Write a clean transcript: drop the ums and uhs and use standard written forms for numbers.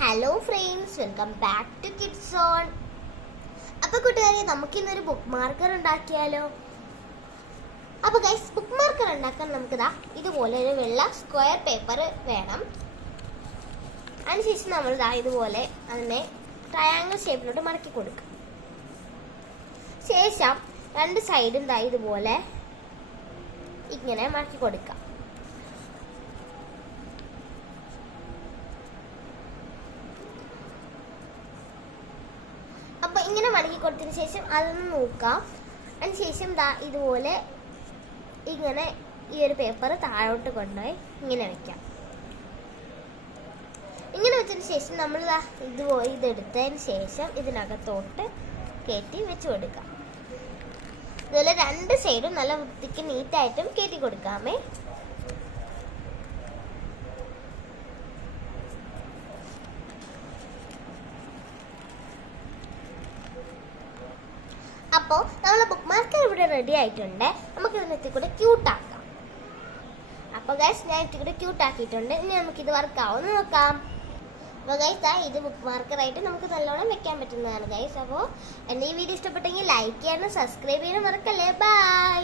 Hello friends, welcome back to kids zone. അപ്പോൾ കൂട്ടുകാരെ, നമുക്കിന്നൊരു ബുക്ക് മാർക്കർ ഉണ്ടാക്കിയാലോ? അപ്പോൾ ഗൈസ്, ബുക്ക് മാർക്കർ ഉണ്ടാക്കാൻ നമുക്കിതാ ഇതുപോലെ ഒരു വെള്ള സ്ക്വയർ പേപ്പർ വേണം. അതിനുശേഷം നമ്മളിതാ ഇതുപോലെ അതിനെ ട്രയാങ്കിൾ ഷേപ്പിലോട്ട് മടക്കി കൊടുക്കും. ശേഷം രണ്ട് സൈഡും ദാ ഇതുപോലെ ഇങ്ങനെ മടക്കി കൊടുക്കാം. അപ്പോൾ ഇങ്ങനെ മടക്കി കൊടുത്തതിന് ശേഷം അതൊന്ന് നോക്കാം. അതിനുശേഷം ദാ ഇതുപോലെ ഇങ്ങനെ ഈ ഒരു പേപ്പർ താഴോട്ട് കൊണ്ടുപോയി ഇങ്ങനെ വെക്കാം. ഇങ്ങനെ വെച്ചതിന് ശേഷം നമ്മൾ ഇതെടുത്തതിന് ശേഷം ഇതിനകത്തോട്ട് കയറ്റി വെച്ച് കൊടുക്കാം. ഇതുപോലെ രണ്ട് സൈഡും നല്ല വൃത്തിക്ക് നീറ്റായിട്ടും കയറ്റി കൊടുക്കാമേ. അപ്പോൾ നമ്മളെ ബുക്ക് മാർക്കർ ഇവിടെ റെഡി ആയിട്ടുണ്ട്. നമുക്ക് ഇതിനകത്ത് കൂടെ ക്യൂട്ടാക്കാം. അപ്പോൾ ഗൈസ്, ഞാൻ ഇതിൽ കൂടെ ക്യൂട്ടാക്കിയിട്ടുണ്ട്. ഇനി നമുക്കിത് വർക്കാവുമെന്ന് നോക്കാം. അപ്പോൾ ഗൈസ്, ഇത് ബുക്ക് മാർക്കറായിട്ട് നമുക്ക് നല്ലോണം വെക്കാൻ പറ്റുന്നതാണ് ഗൈസ്. അപ്പോൾ എൻ്റെ ഈ വീഡിയോ ഇഷ്ടപ്പെട്ടെങ്കിൽ ലൈക്ക് ചെയ്യാനും സബ്സ്ക്രൈബ് ചെയ്യാനും മറക്കല്ലേ. ബൈ.